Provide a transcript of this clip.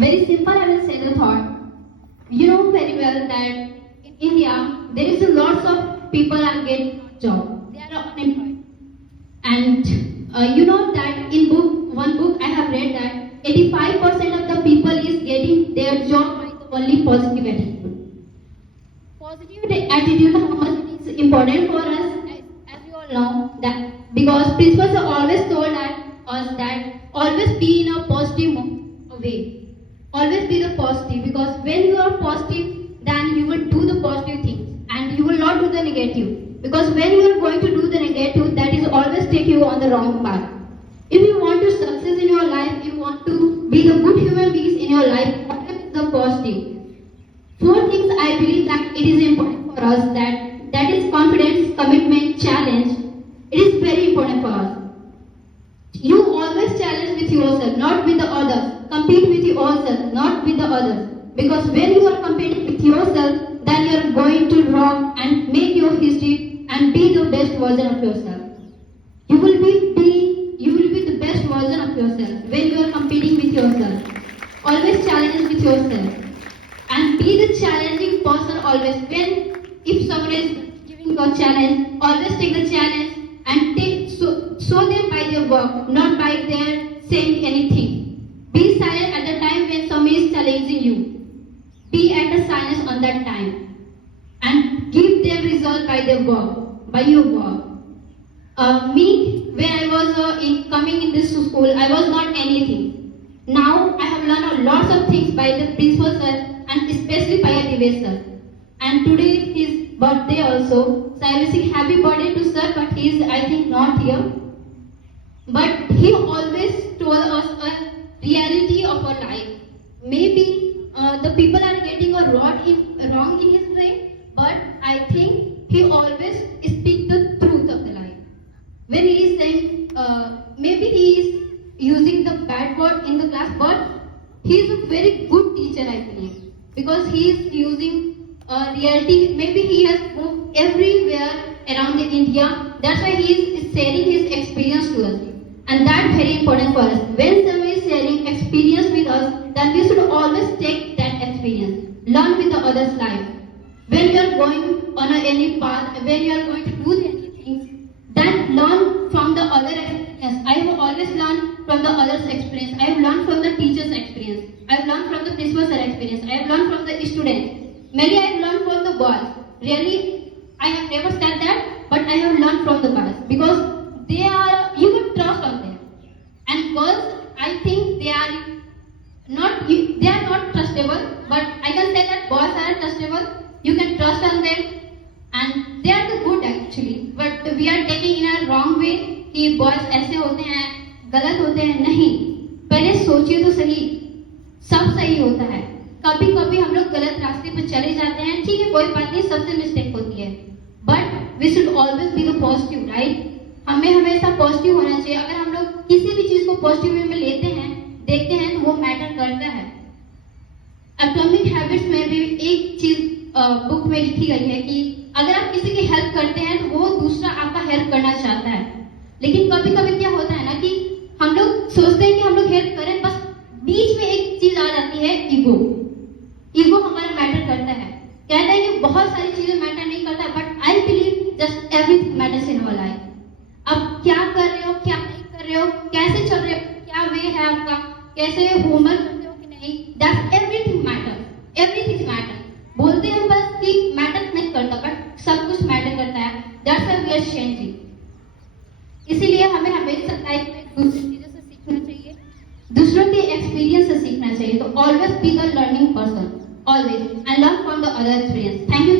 Very simple, I will say the thought. You know very well that in India there is a lots of people are getting job. They are unemployed. And you know that in one book I have read that 85% of the people is getting their job by the only positive attitude. Positive attitude, how much it is important for us, as you all know that because principals have always told us that always be in a positive way. Always be the positive because when you are positive, then you will do the positive things and you will not do the negative. Because when you are going to do the negative, that is always take you on the wrong path. If you want to success in your life, you want to be the good human beings in your life, always the positive. Four things I believe that it is important for us that is confidence, commitment, challenge. It is very important for us. You always challenge with yourself, not with the others. Compete with yourself, not with the others. Because when you are competing with yourself, then you are going to rock and make your history and be the best version of yourself. You will be the best version of yourself when you are competing with yourself. Always challenge with yourself. And be the challenging person always. If someone is giving you a challenge, always take the challenge and show them by their work, not by their saying anything. Be silent at the time when someone is challenging you. Be at the silence on that time. And give their result by their work, by your work. Me, when I was coming in this school, I was not anything. Now I have learned lots of things by the principal sir and especially by Divesh sir. And today is his birthday also. So I will say happy birthday to sir, but he is I think not here. But he always told us a reality of our life. Maybe the people are getting a wrong in his brain, but I think he always speaks the truth of the life. When he is saying, maybe he is using the bad word in the class, but he is a very good teacher, I believe, because he is using reality. Maybe he has moved everywhere around the India. That's why he is sharing his experience to us. And that's very important for us. When someone is sharing experience with us, then we should always take that experience. Learn with the other's life. When you are going on any path, when you are going to do anything, then learn from the other experience. I have always learned from the other's experience. I have learned from the teacher's experience. I have learned from the principal's experience. I have learned from the students. Maybe I have learned from the boys. Really, I have never said that, but I have learned from the boys because you can trust on them. And girls, I think they are not trustable, but I can say that boys are trustable. You can trust on them, and they are the good actually. But we are taking in a wrong way कि boys ऐसे होते हैं, गलत होते हैं. नहीं, पहले सोचिए तो सही. सब सही होता है. कभी कभी हम लोग गलत रास्ते पर चले जाते हैं. ठीक है, कोई बात नहीं, सबसे मिस्टेक होती है. But we should always be the positive, right? हमें हमेशा पॉजिटिव होना चाहिए. अगर हम लोग किसी भी चीज को पॉजिटिव वे में लेते हैं, देखते हैं, तो वो मैटर करता है. एटॉमिक हैबिट्स में भी एक चीज बुक में लिखी गई है कि अगर आप किसी की हेल्प करते हैं तो वो दूसरा आपका हेल्प करना चाहता है. लेकिन कभी कभी क्या होता है ना कि हम लोग सोचते हैं कि हम लोग हेल्प करें, बस बीच में एक चीज आ जाती है, ईगो हमारा मैटर करता है. कहता है कि बहुत सारी चीजें मैटर नहीं करता, but I believe just everything matters in our life. अब क्या कर रहे हो, क्या नहीं कर रहे हो, कैसे चल रहे हो, क्या वे है आपका, कैसे होमवर्क करते हो कि नहीं, that's everything matters. Everything matter. बोलते हैं बस कि मैटर नहीं करता, बट सब कुछ मैटर करता है. That's why we are changing. इसीलिए हमें हमेशा लाइफ में दूसरी चीजों से सीखना चाहिए, दूसरों के एक्सपीरियंस से सीखना चाहिए. तो always be the learning person, always, and learn from the other experience. Thank you